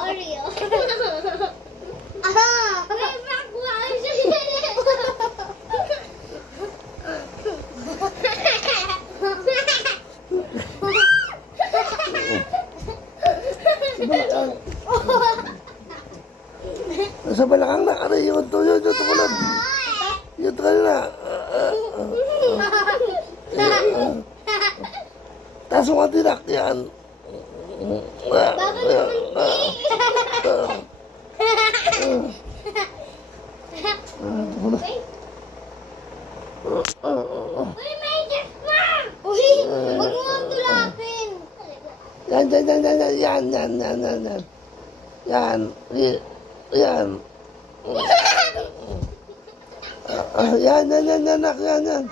Oreo. Sa balakang na, aray, yun to ko lang. Yun to kanina. Taso nga tinak, yan. Uy, may just pa! Uy, huwag mo ang tulapin. Yan. Yan.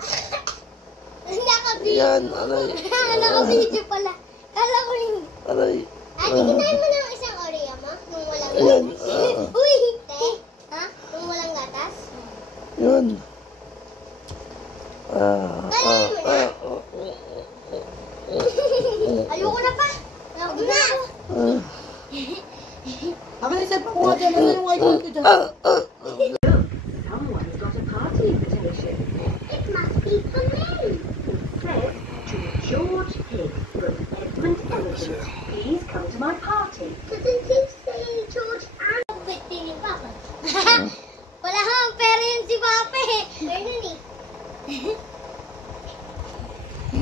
Nakabidyo. Yan, aray. Nakabidyo pala. Kala ko yung... Aray. Ate, kinain mo ng isang Oreo mo? Nung walang Ayan. gatas? Uy! Te, ha? Nung walang gatas? Yun. Ayoko na pa. Ayoko na. Ako na isa pa kuha dyan. Ano yung iPhone ko dyan? Someone has got a party invitation. It must be for me. Says to George Pig from Edmund Elegant. Please come to my party. Doesn't he say George and... Pwede ni Papa. Wala akong pera yun si Papa eh. Meron eh.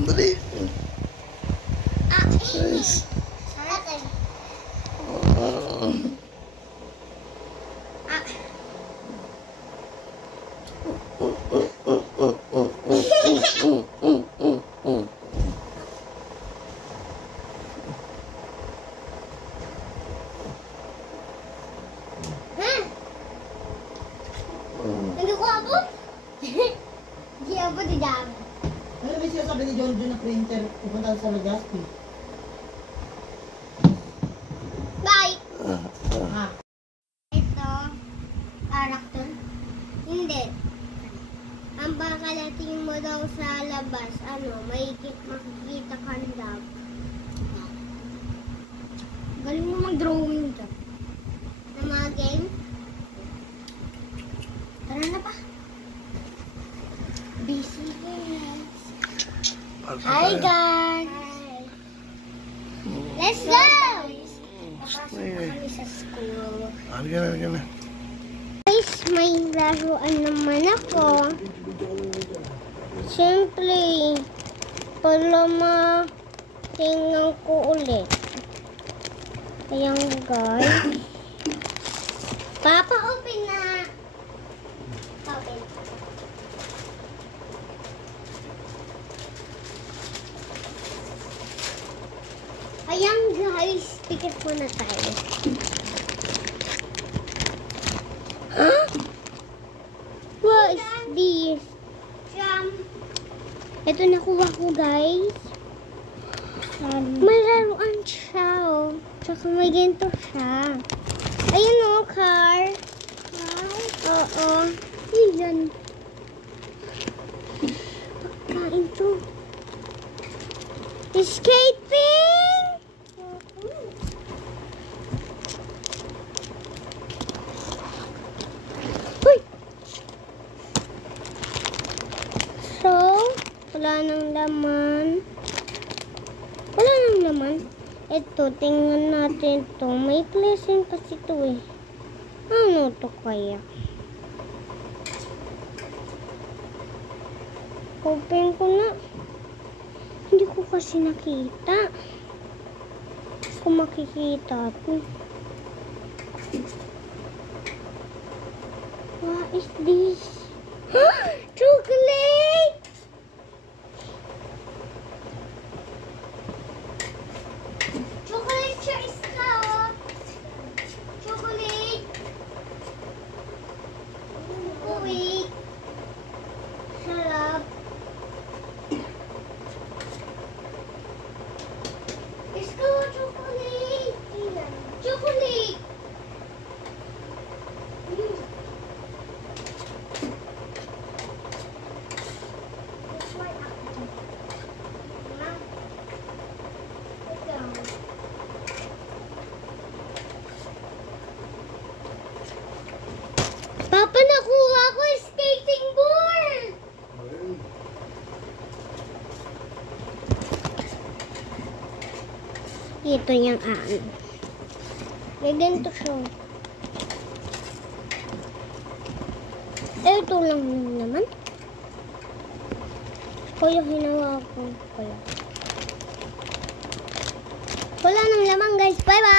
Dali. Nice. Ate. Hindi ko abot. Hindi abot di dami. Ano ba siya sabi ni John John na printer? Pupunta sa Legazpi. Bye. Ha? Ito, character. Hindi. Ang bakalating mo daw sa labas, makikita ka ng lab. Galing mo mag-drawing ka. Na mga game. Tara na pa. Busy guys. Hi guys. Hi. Let's go! Papasok na kami sa school. Halika na. Guys, may laruan naman ako. Siyempre, para tingnan ko ulit. Ayan guys. Papa, open na. Open. Ayan guys, pikit muna tayo. Huh? What is this? Ito nakuha ko guys. May laruan siya oh. Tsaka may ganito siya. Ayun oh, car. Oo. Iyan. Pagkain to. Escaping! Uy! So, wala nang laman. Ito, tingnan natin to. May blessing kasi to eh. Ano to kaya? Open ko na. Hindi ko kasi nakita. Kung makikita ito. What is this? Chocolate! Chocolate siya isa oh. Chocolate. Wait. Sarap. Isko, chocolate. Chocolate. Ito niyang may ganito siya. Ito lang naman. Kaya hinawa ko pala. Wala nang laman guys. Bye bye!